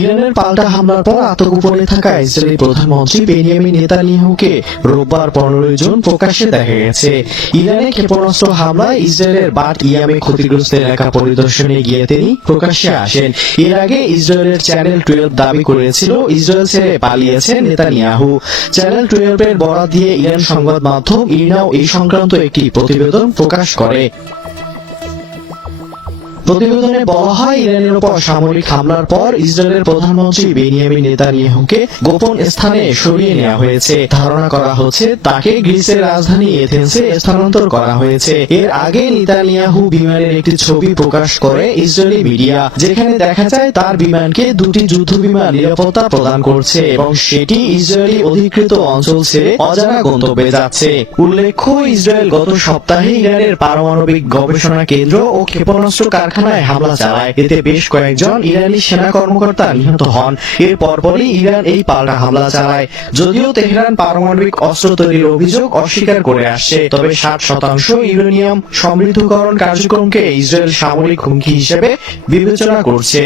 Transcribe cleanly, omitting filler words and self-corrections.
ইরানের পাল্টা হামলার পর আত্মগোপনে থাকা ইসরায়েলি প্রধানমন্ত্রী বেনিয়ামিন নেতানিয়াহুকে রোববার 15 জুন প্রকাশ্যে দেখা গেছে। ইরানে ক্ষেপণাস্ত্র হামলায় ইসরায়েলের বাট ইয়ামে ক্ষতিগ্রস্ত এলাকা পরিদর্শনে গিয়ে তিনি প্রকাশ্যে আসেন। এর আগে ইসরায়েলের চ্যানেল 12 দাবি করেছিল ইসরায়েল ছেড়ে পালিয়েছেন নেতানিয়াহু। চ্যানেল 12 এর বরাত দিয়ে ইরান সংবাদ মাধ্যম ইরনাও এই সংক্রান্ত একটি প্রতিবেদন প্রকাশ করে। প্রতিবেদনে বলা হয়, ইরানের উপর সামরিক হামলার পর ইসরায়েলের প্রধানমন্ত্রী বেনিয়ামিন নেতানিয়াহুকে গোপন স্থানে সরিয়ে নেওয়া হয়েছে। ধারণা করা হচ্ছে তাকে গ্রিসের রাজধানী এথেন্সে স্থানান্তর করা হয়েছে। এর আগে নেতানিয়াহু বিমানের একটি ছবি প্রকাশ করে ইসরায়েলি মিডিয়া, যেখানে দেখা যায় তার বিমানকে দুটি যুদ্ধ বিমান নিরাপত্তা প্রদান করছে এবং সেটি ইসরায়েলি অধিকৃত অঞ্চল ছেড়ে অজানা গন্তব্যে যাচ্ছে। উল্লেখ্য, ইসরায়েল গত সপ্তাহে ইরানের পারমাণবিক গবেষণা কেন্দ্র ও ক্ষেপণাস্ত্র কারখানায় হামলা চালায়। এতে বেশ কয়েকজন ইরানি সেনা কর্মকর্তা নিহত হন। এর পরপরই ইরান এই পাল্টা হামলা চালায়। যদিও তেহরান পারমাণবিক অস্ত্র তৈরির অভিযোগ অস্বীকার করে আসছে, তবে 60% ইউরেনিয়াম সমৃদ্ধকরণ কার্যক্রমকে ইসরায়েল সামরিক হুমকি হিসেবে বিবেচনা করছে।